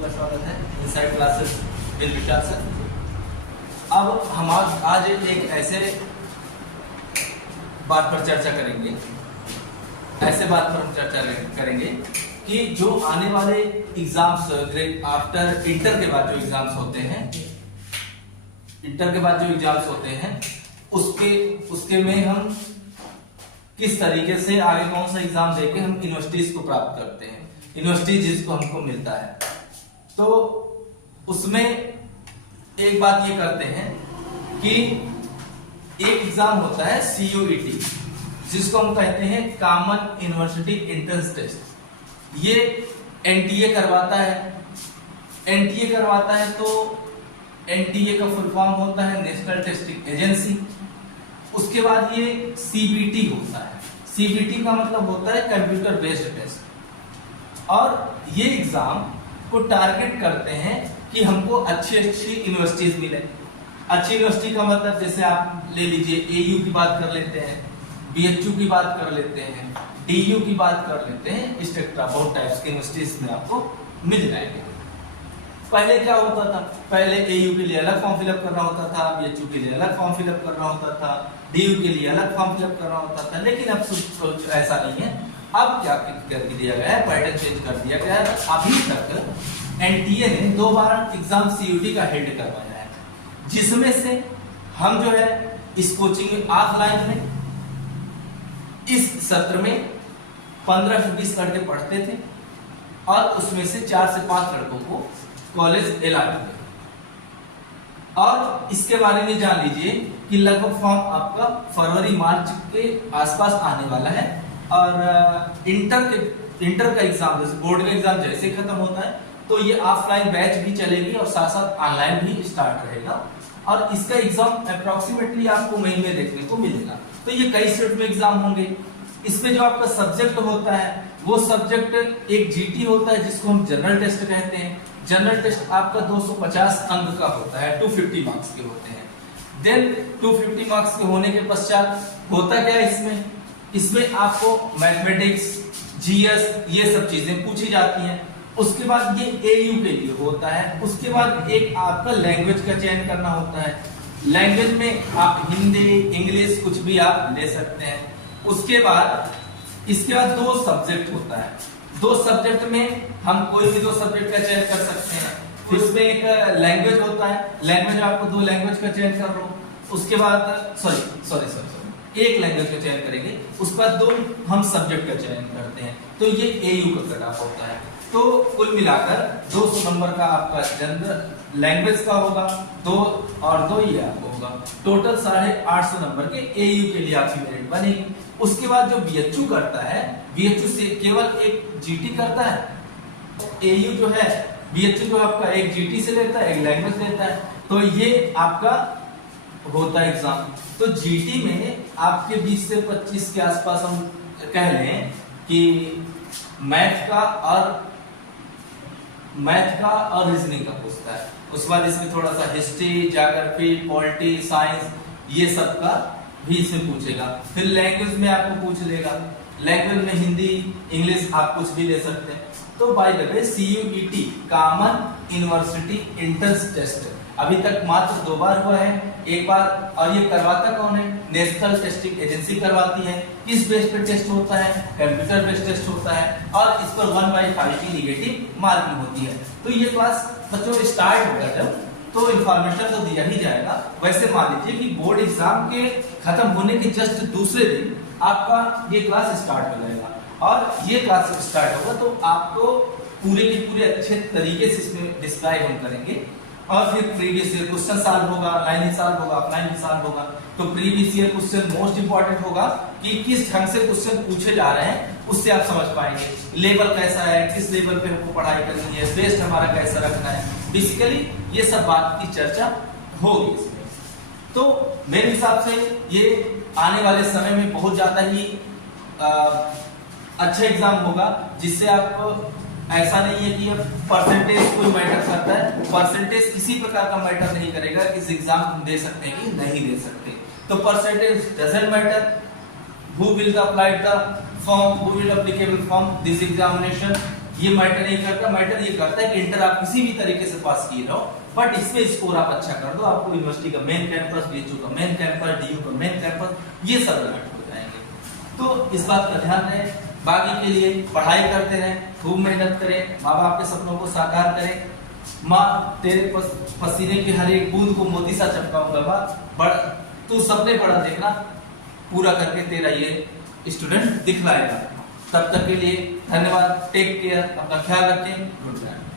आपका स्वागत है inside classes with Vishal sir. अब हम आज एक ऐसे बात पर चर्चा करेंगे करेंगे कि जो आने वाले एग्जाम्स आफ्टर इंटर के बाद जो एग्जाम्स होते हैं उसके में हम किस तरीके से आगे कौन सा एग्जाम देके हम यूनिवर्सिटीज को प्राप्त करते हैं, यूनिवर्सिटी जिसको हमको मिलता है। तो उसमें एक बात ये करते हैं कि एक एग्जाम होता है CUET, जिसको हम कहते हैं कॉमन यूनिवर्सिटी एंट्रेंस टेस्ट। ये NTA करवाता है। तो NTA का फुल फॉर्म होता है नेशनल टेस्टिंग एजेंसी। उसके बाद ये CBT होता है। CBT का मतलब होता है कंप्यूटर बेस्ड टेस्ट। और ये एग्जाम को टारगेट करते हैं कि हमको अच्छी यूनिवर्सिटीज मिले। अच्छी यूनिवर्सिटी का मतलब जैसे आप ले लीजिए AU की बात कर लेते हैं, BHU की बात कर लेते हैं, DU की बात कर लेते हैं, एक्सेट्रा बहुत टाइप्स के यूनिवर्सिटीज में आपको मिल जाएंगे। पहले क्या होता था, पहले AU के लिए अलग फॉर्म फिलअप करना होता था, BHU के लिए अलग फॉर्म फिलअप करना होता था, DU के लिए अलग फॉर्म फिलअप करना होता था। लेकिन अब कुछ ऐसा नहीं है। अब क्या कर दिया गया है, पैटर्न चेंज कर दिया गया है। अभी तक NTA ने 2 बार एग्जाम CUET का हेल्ड करवाया है, जिसमें से हम जो है इस कोचिंग में ऑफलाइन में इस सत्र में 15 से 20 लड़के पढ़ते थे और उसमें से 4 से 5 लड़कों को कॉलेज एलाट किया। और इसके बारे में जान लीजिए कि लगभग फॉर्म आपका फरवरी मार्च के आसपास आने वाला है। और इंटर का एग्जाम, जैसे बोर्ड का एग्जाम जैसे खत्म होता है तो ये ऑफलाइन बैच भी चलेगी और साथ साथ ऑनलाइन भी स्टार्ट रहेगा। और इसका एग्जाम अप्रोक्सीमेटली आपको मई में देखने को मिलेगा। तो ये कई सेट में एग्जाम होंगे। इसमें जो आपका सब्जेक्ट होता है वो सब्जेक्ट एक GT होता है, जिसको हम जनरल टेस्ट कहते हैं। जनरल टेस्ट आपका 250 अंक का होता है, 250 मार्क्स के होते हैं। देन 250 मार्क्स के होने के पश्चात होता क्या है, इसमें आपको मैथमेटिक्स, GS ये सब चीजें पूछी जाती हैं। उसके बाद ये AU के लिए होता है। उसके बाद एक आपका लैंग्वेज का चयन करना होता है। लैंग्वेज में आप हिंदी, इंग्लिश कुछ भी आप ले सकते हैं। उसके बाद इसके बाद 2 सब्जेक्ट होता है। 2 सब्जेक्ट में हम कोई भी 2 सब्जेक्ट का चयन कर सकते हैं। फिर इसमें एक लैंग्वेज होता है। लैंग्वेज में आपको 2 लैंग्वेज का चयन कर लो। उसके बाद सॉरी एक लैंग्वेज का चयन करेंगे। उसके बाद 2 हम सब्जेक्ट का चयन करते हैं। तो ये AU का कट ऑफ होता है। तो कुल मिलाकर 200 नंबर का आपका जनरल लैंग्वेज का होगा, 2 और 2 ये आपको होगा। टोटल 850 नंबर के AU के लिए आपकी मेरिट बनेगी। उसके बाद जो BHU करता है, BHU से केवल एक GT करता है। AU जो है, BHU जो आपका एक GT से लेता है, एक लैंग्वेज लेता है। तो ये आपका होता है एग्जाम। तो GT में आपके 20 से 25 के आसपास हम कह लें कि मैथ का और रीजनिंग का पूछता है। उसके बाद इसमें थोड़ा सा हिस्ट्री, ज्योग्राफी, पॉलिटी, साइंस ये सब का भी इसमें पूछेगा। फिर लैंग्वेज में आपको पूछ लेगा। लैंग्वेज में हिंदी, इंग्लिश आप कुछ भी ले सकते हैं। तो by the way CUET common university entrance test अभी तक मात्र 2 बार हुआ है। एक बार, और ये करवाता कौन है, नेशनल टेस्टिंग एजेंसी करवाती है। किस बेस पे टेस्ट होता है, कंप्यूटर बेस्ड टेस्ट होता है। और इस पर 1/5 की नेगेटिव मार्किंग होती है। तो ये क्लास बच्चों स्टार्ट होगा जब, तो इन्फॉर्मेशन तो दिया ही जाएगा। वैसे मान लीजिए कि बोर्ड एग्जाम के खत्म होने के जस्ट दूसरे दिन आपका ये क्लास स्टार्ट हो जाएगा। और ये क्लास स्टार्ट होगा तो आपको पूरे के पूरे अच्छे तरीके से इसमें डिस्क्राइब हम करेंगे। और फिर प्रीवियस ईयर क्वेश्चन सॉल्व होगा, ऑनलाइन सॉल्व होगा, ऑफलाइन सॉल्व होगा। तो previous year question most important होगा कि किस ढंग से क्वेश्चन पूछे जा रहे हैं, उससे आप समझ पाएंगे लेवल कैसा है, किस लेवल पे हमको पढ़ाई करनी है, बेस्ड हमारा कैसा रखना है। बेसिकली ये सब बात की चर्चा होगी इसमें। तो मेरे हिसाब से ये आने वाले समय में बहुत ज्यादा ही अच्छा एग्जाम होगा, जिससे आप ऐसा नहीं है कि अब परसेंटेज कोई मैटर करता है। परसेंटेज किसी प्रकार का मैटर नहीं करेगा कि इस एग्जाम हम दे सकते हैं कि नहीं दे सकते। तो percentage doesn't matter. Who will apply the form, who will applicable form this examination, ये मैटर नहीं करता, मैटर ये करता है कि इंटर आप किसी भी तरीके से पास किए रहो, बट इसमें स्कोर आप अच्छा कर दो, आपको यूनिवर्सिटी का मेन कैंपस, बीएचयू का मेन कैंपस, डीयू का मेन कैंपस, ये सब अलर्ट हो जाएंगे। तो इस बात का ध्यान रहे, बाकी के लिए पढ़ाई करते रहे, खूब मेहनत करें, माँ बाप के सपनों को साकार करें। माँ तेरे पसीने की हर एक बूंद को मोती सा चमकाऊंगा, माँ बड़ा तू सपने बड़ा देखना, पूरा करके तेरा ये स्टूडेंट दिखलाएगा। तब तक के लिए धन्यवाद, टेक केयर, अपना ख्याल रखें, गुड नाइट।